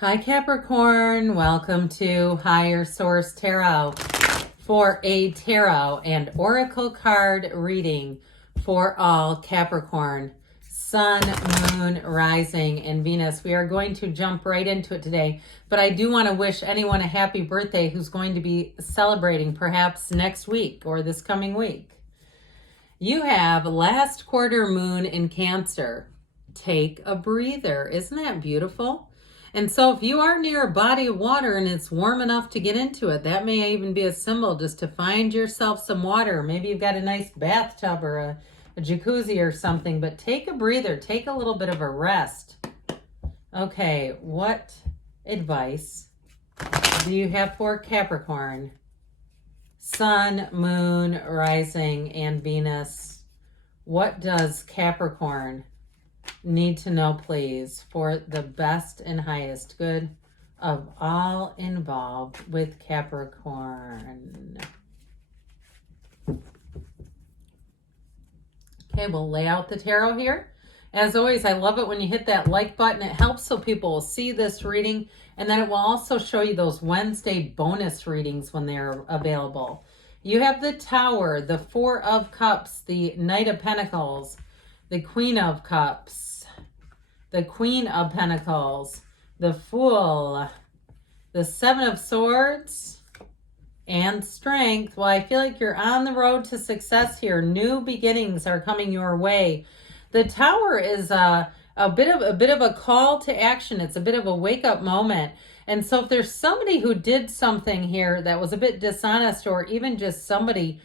Hi Capricorn, welcome to Higher Source Tarot for a tarot and oracle card reading for all Capricorn, Sun, Moon, Rising, and Venus. We are going to jump right into it today, but I do want to wish anyone a happy birthday who's going to be celebrating perhaps next week or this coming week. You have last quarter moon in Cancer. Take a breather. Isn't that beautiful? And so if you are near a body of water and it's warm enough to get into it, that may even be a symbol just to find yourself some water. Maybe you've got a nice bathtub or a jacuzzi or something, but take a breather. Take a little bit of a rest. Okay, what advice do you have for Capricorn? Sun, Moon, Rising, and Venus. What does Capricorn need to know, please, for the best and highest good of all involved with Capricorn? Okay, we'll lay out the tarot here. As always, I love it when you hit that like button. It helps so people will see this reading, and then it will also show you those Wednesday bonus readings when they're available. You have the Tower, the Four of Cups, the Knight of Pentacles, the Queen of Cups, the Queen of Pentacles, the Fool, the Seven of Swords, and Strength. Well, I feel like you're on the road to success here. New beginnings are coming your way. The Tower is a bit of a call to action. It's a bit of a wake-up moment. And so if there's somebody who did something here that was a bit dishonest, or even just somebody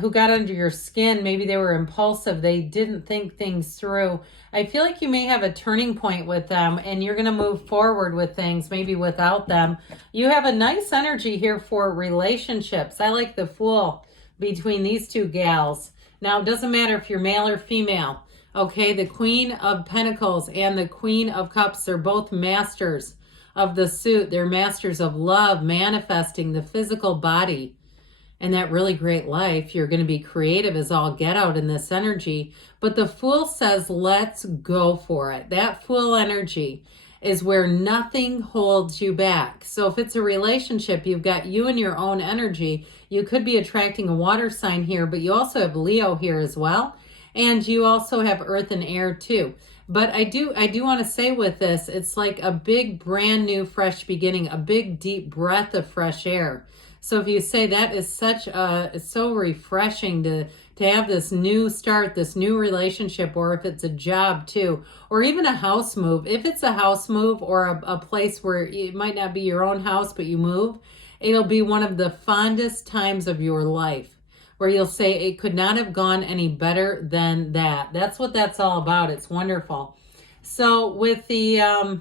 who got under your skin, maybe they were impulsive, they didn't think things through, I feel like you may have a turning point with them and you're going to move forward with things, maybe without them. You have a nice energy here for relationships. I like the Fool between these two gals. Now, it doesn't matter if you're male or female. Okay, the Queen of Pentacles and the Queen of Cups are both masters of the suit. They're masters of love, manifesting the physical body and that really great life. You're going to be creative as all get out in this energy. But the Fool says, let's go for it. That Fool energy is where nothing holds you back. So if it's a relationship, you've got you and your own energy. You could be attracting a water sign here, but you also have Leo here as well. And you also have Earth and Air too. But I do want to say with this, it's like a big, brand new, fresh beginning, a big, deep breath of fresh air. So if you say that is it's so refreshing to have this new start, this new relationship, or if it's a job too, or even a house move. If it's a house move or a place where it might not be your own house, but you move, it'll be one of the fondest times of your life, where you'll say it could not have gone any better than that. That's what that's all about. It's wonderful. So with the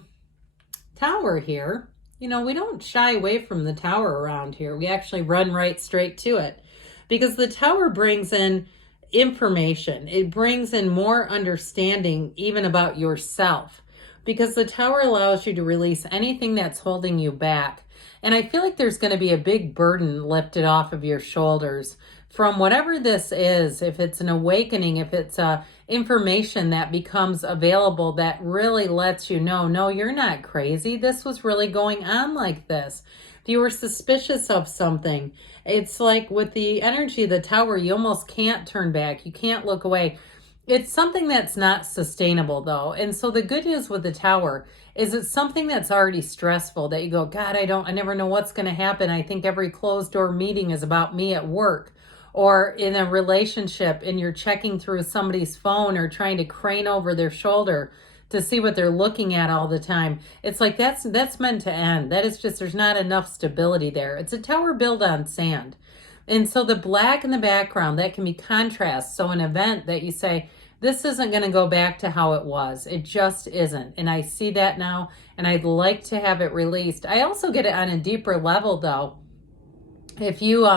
Tower here, you know, we don't shy away from the Tower around here. We actually run right straight to it, because the Tower brings in information. It brings in more understanding even about yourself, because the Tower allows you to release anything that's holding you back. And I feel like there's going to be a big burden lifted off of your shoulders from whatever this is. If it's an awakening, if it's information that becomes available that really lets you know, no, you're not crazy. This was really going on like this. If you were suspicious of something, it's like with the energy of the Tower, you almost can't turn back. You can't look away. It's something that's not sustainable though. And so the good news with the Tower is it's something that's already stressful, that you go, God, I never know what's going to happen. I think every closed door meeting is about me at work, or in a relationship, and you're checking through somebody's phone or trying to crane over their shoulder to see what they're looking at all the time. It's like that's meant to end. That is just, there's not enough stability there. It's a tower built on sand. And so the black in the background, that can be contrast. So an event that you say, this isn't going to go back to how it was. It just isn't. And I see that now, and I'd like to have it released. I also get it on a deeper level though. If you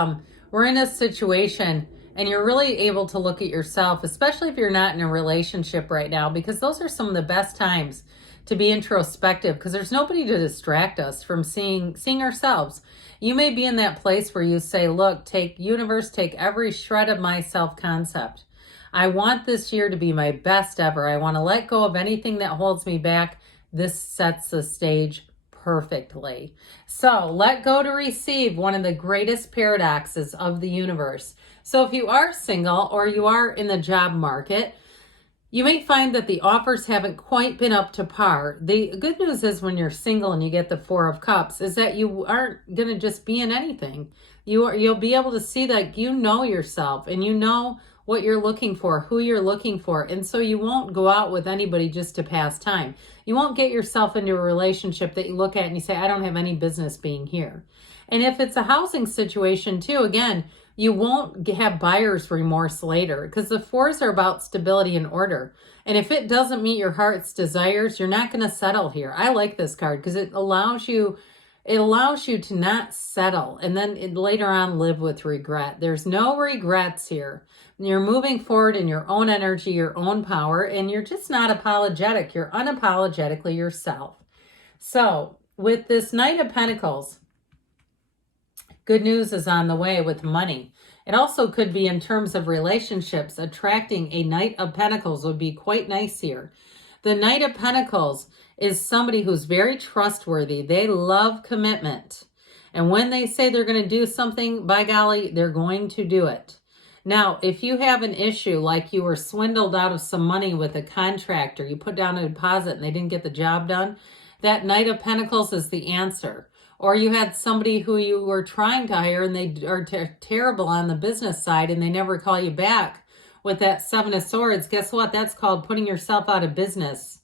we're in a situation and you're really able to look at yourself, especially if you're not in a relationship right now, because those are some of the best times to be introspective, because there's nobody to distract us from seeing ourselves. You may be in that place where you say, look, universe, take every shred of my self-concept. I want this year to be my best ever. I want to let go of anything that holds me back. This sets the stage perfectly. So let go to receive, one of the greatest paradoxes of the universe. So if you are single or you are in the job market, you may find that the offers haven't quite been up to par. The good news is when you're single and you get the Four of Cups is that you aren't going to just be in anything. You'll be able to see that you know yourself and you know what you're looking for, who you're looking for. And so you won't go out with anybody just to pass time. You won't get yourself into a relationship that you look at and you say, I don't have any business being here. And if it's a housing situation too, again, you won't have buyer's remorse later because the fours are about stability and order. And if it doesn't meet your heart's desires, you're not going to settle here. I like this card because it allows you to not settle and then later on live with regret. There's no regrets here. You're moving forward in your own energy, your own power, and you're just not apologetic. You're unapologetically yourself. So with this Knight of Pentacles, good news is on the way with money. It also could be in terms of relationships. Attracting a Knight of Pentacles would be quite nice here. The Knight of Pentacles is somebody who's very trustworthy. They love commitment. And when they say they're going to do something, by golly, they're going to do it. Now, if you have an issue like you were swindled out of some money with a contractor, you put down a deposit and they didn't get the job done, that Knight of Pentacles is the answer. Or you had somebody who you were trying to hire and they are terrible on the business side and they never call you back with that Seven of Swords. Guess what? That's called putting yourself out of business.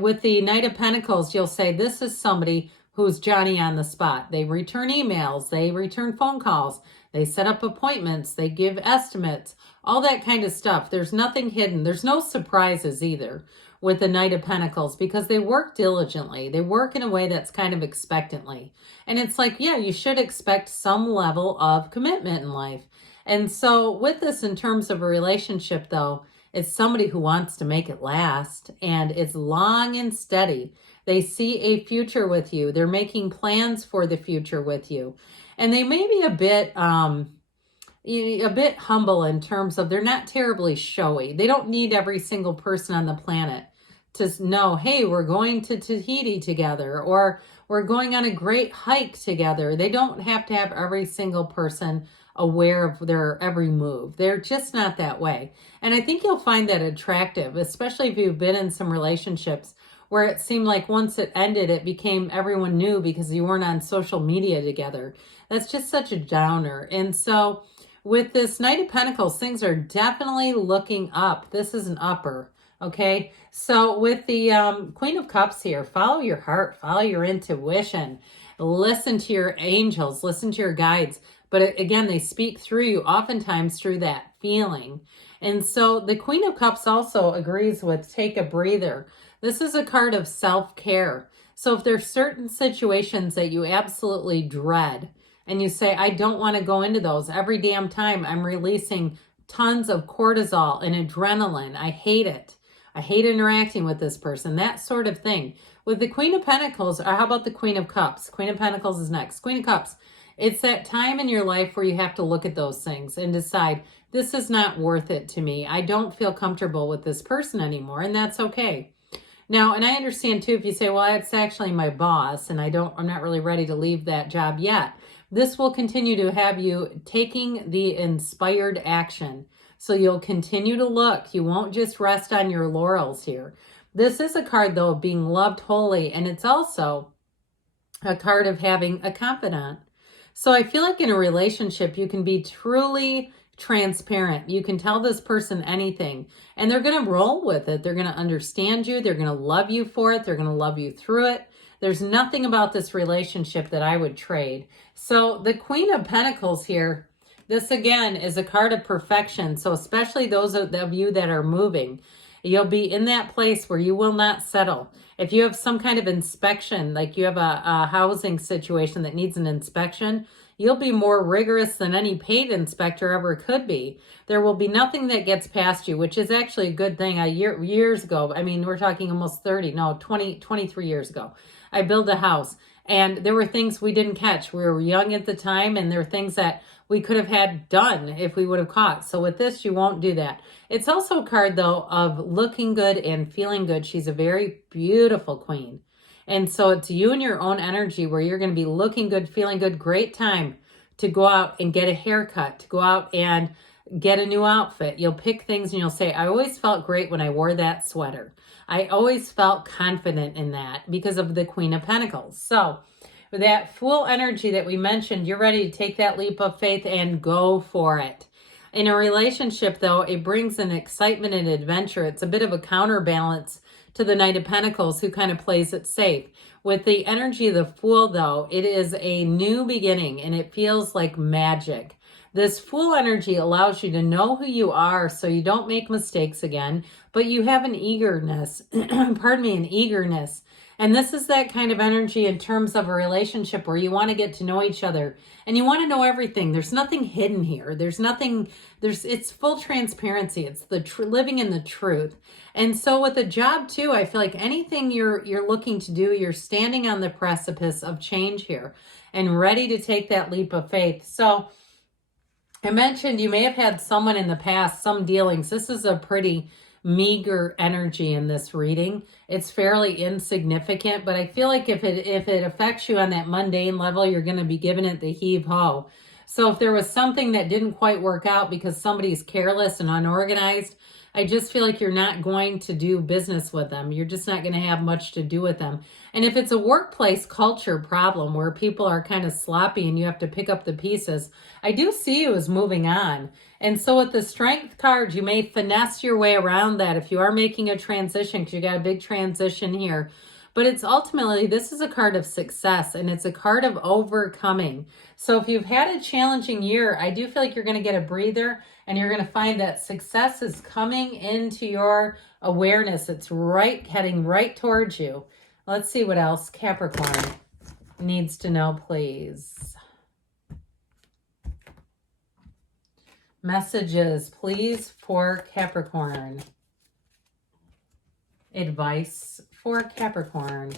With the Knight of Pentacles, you'll say this is somebody who's Johnny on the spot. They return emails, they return phone calls, they set up appointments, they give estimates, all that kind of stuff. There's nothing hidden. There's no surprises either with the Knight of Pentacles because they work diligently. They work in a way that's kind of expectantly. And it's like, yeah, you should expect some level of commitment in life. And so with this in terms of a relationship though, it's somebody who wants to make it last and it's long and steady. They see a future with you. They're making plans for the future with you. And they may be a bit humble in terms of they're not terribly showy. They don't need every single person on the planet to know, hey, we're going to Tahiti together or we're going on a great hike together. They don't have to have every single person aware of their every move. They're just not that way. And I think you'll find that attractive, especially if you've been in some relationships where it seemed like once it ended, it became everyone knew because you weren't on social media together. That's just such a downer. And so with this Knight of Pentacles, things are definitely looking up. This is an upper, okay? So with the Queen of Cups here, follow your heart, follow your intuition, listen to your angels, listen to your guides. But again, they speak through you, oftentimes through that feeling. And so the Queen of Cups also agrees with take a breather. This is a card of self-care. So if there's certain situations that you absolutely dread and you say, I don't want to go into those every damn time, I'm releasing tons of cortisol and adrenaline. I hate it. I hate interacting with this person, that sort of thing. With the Queen of Pentacles, or how about the Queen of Cups? Queen of Pentacles is next. Queen of Cups. It's that time in your life where you have to look at those things and decide, this is not worth it to me. I don't feel comfortable with this person anymore, and that's okay. Now, and I understand too, if you say, well, it's actually my boss and I'm not really ready to leave that job yet. This will continue to have you taking the inspired action. So you'll continue to look. You won't just rest on your laurels here. This is a card though of being loved wholly, and it's also a card of having a confidant. So I feel like in a relationship, you can be truly transparent. You can tell this person anything and they're going to roll with it. They're going to understand you. They're going to love you for it. They're going to love you through it. There's nothing about this relationship that I would trade. So the Queen of Pentacles here, this again is a card of perfection. So especially those of you that are moving, you'll be in that place where you will not settle. If you have some kind of inspection, like you have a housing situation that needs an inspection, you'll be more rigorous than any paid inspector ever could be. There will be nothing that gets past you, which is actually a good thing. Years ago, I mean, we're talking almost 23 years ago, I built a house and there were things we didn't catch. We were young at the time and there were things that we could have had done if we would have caught. So with this, you won't do that. It's also a card, though, of looking good and feeling good. She's a very beautiful queen. And so it's you and your own energy where you're going to be looking good, feeling good, great time to go out and get a haircut, to go out and get a new outfit. You'll pick things and you'll say, I always felt great when I wore that sweater. I always felt confident in that because of the Queen of Pentacles. So with that Fool energy that we mentioned, you're ready to take that leap of faith and go for it. In a relationship, though, it brings an excitement and adventure. It's a bit of a counterbalance to the Knight of Pentacles, who kind of plays it safe. With the energy of the Fool, though, it is a new beginning, and it feels like magic. This Fool energy allows you to know who you are so you don't make mistakes again, but you have an eagerness, pardon me, an eagerness. And this is that kind of energy in terms of a relationship where you want to get to know each other and you want to know everything. There's nothing hidden here. It's full transparency. It's the living in the truth. And so with a job too, I feel like anything you're looking to do, you're standing on the precipice of change here and ready to take that leap of faith. So I mentioned you may have had someone in the past, some dealings. This is a pretty meager energy in this reading. It's fairly insignificant, but I feel like if it affects you on that mundane level, you're going to be giving it the heave-ho. So if there was something that didn't quite work out because somebody's careless and unorganized, I just feel like you're not going to do business with them. You're just not going to have much to do with them. And if it's a workplace culture problem where people are kind of sloppy and you have to pick up the pieces, I do see you as moving on. And so with the Strength card, you may finesse your way around that if you are making a transition, because you got a big transition here. But it's ultimately, this is a card of success, and it's a card of overcoming. So if you've had a challenging year, I do feel like you're going to get a breather, and you're going to find that success is coming into your awareness. It's heading right towards you. Let's see what else Capricorn needs to know, please. Messages, please, for Capricorn. Advice for Capricorn.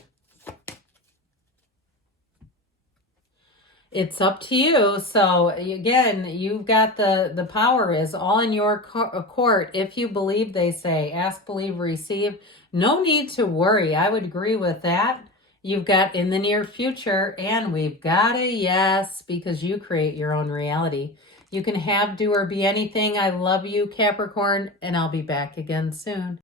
It's up to you. So again, you've got the power is all in your court. If you believe, they say, ask, believe, receive. No need to worry. I would agree with that. You've got in the near future, and we've got a yes, because you create your own reality. You can have, do, or be anything. I love you, Capricorn, and I'll be back again soon.